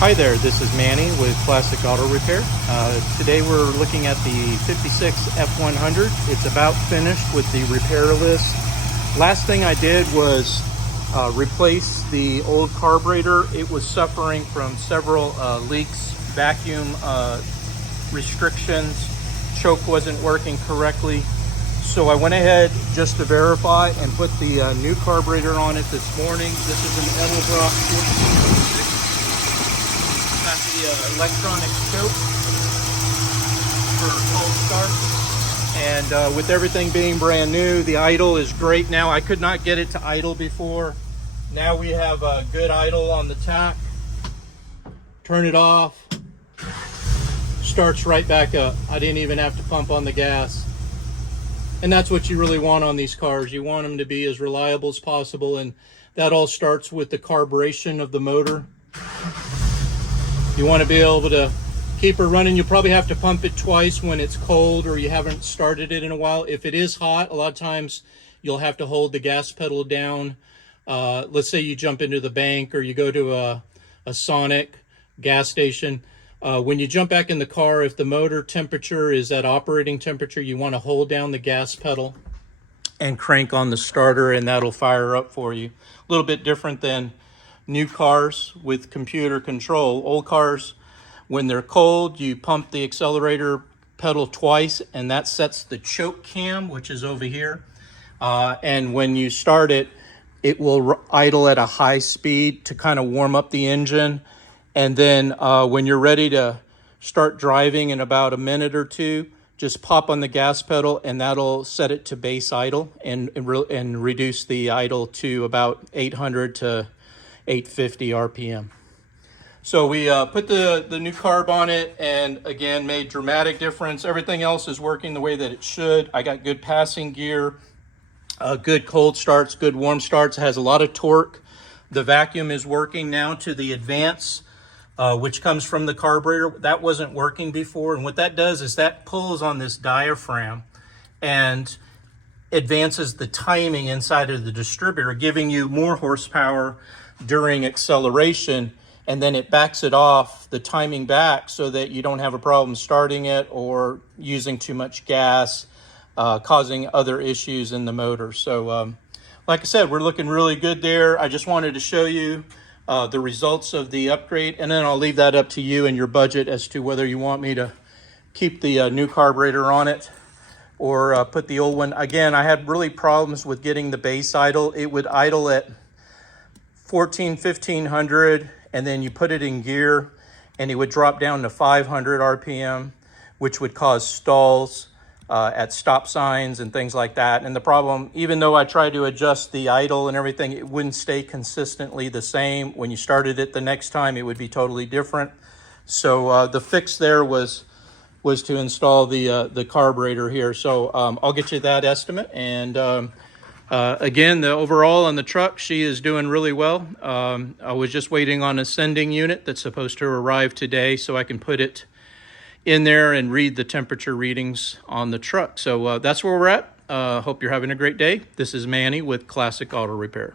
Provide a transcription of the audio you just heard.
Hi there, this is Manny with Classic Auto Repair. Today we're looking at the 56 F-100. It's about finished with the repair list. Last thing I did was replace the old carburetor. It was suffering from several leaks, vacuum restrictions, choke wasn't working correctly. So I went ahead just to verify and put the new carburetor on it this morning. This is an Edelbrock 14. Got the electronic choke for cold start, and with everything being brand new, the idle is great now. I could not get it to idle before. Now we have a good idle on the tach. Turn it off, starts right back up. I didn't even have to pump on the gas, and that's what you really want on these cars. You want them to be as reliable as possible, and that all starts with the carburation of the motor. You want to be able to keep her running. You'll probably have to pump it twice when it's cold or you haven't started it in a while. If it is hot, a lot of times you'll have to hold the gas pedal down. Let's say you jump into the bank or you go to a Sonic gas station. When you jump back in the car, if the motor temperature is at operating temperature, you want to hold down the gas pedal and crank on the starter, and that'll fire up for you. A little bit different than new cars with computer control. Old cars, when they're cold, you pump the accelerator pedal twice, and that sets the choke cam, which is over here. And when you start it, it will idle at a high speed to kind of warm up the engine. And then when you're ready to start driving in about a minute or two, just pop on the gas pedal, and that'll set it to base idle and reduce the idle to about 800 to 850 RPM. So we put the new carb on it, and again, made dramatic difference. Everything else is working the way that it should. I got good passing gear, good cold starts, good warm starts. It has a lot of torque. The vacuum is working now to the advance, which comes from the carburetor. That wasn't working before, and what that does is that pulls on this diaphragm and advances the timing inside of the distributor, giving you more horsepower during acceleration, and then it backs it off, the timing back, so that you don't have a problem starting it or using too much gas, causing other issues in the motor. So like I said, we're looking really good there. I just wanted to show you the results of the upgrade, and then I'll leave that up to you and your budget as to whether you want me to keep the new carburetor on it or put the old one. Again, I had really problems with getting the base idle. It would idle at 1500, and then you put it in gear and it would drop down to 500 RPM, which would cause stalls at stop signs and things like that. And the problem, even though I tried to adjust the idle and everything, it wouldn't stay consistently the same. When you started it the next time, it would be totally different. So the fix there was to install the carburetor here. So I'll get you that estimate. And again, the overall on the truck, she is doing really well. I was just waiting on a sending unit that's supposed to arrive today so I can put it in there and read the temperature readings on the truck. So that's where we're at. Hope you're having a great day. This is Manny with Classic Auto Repair.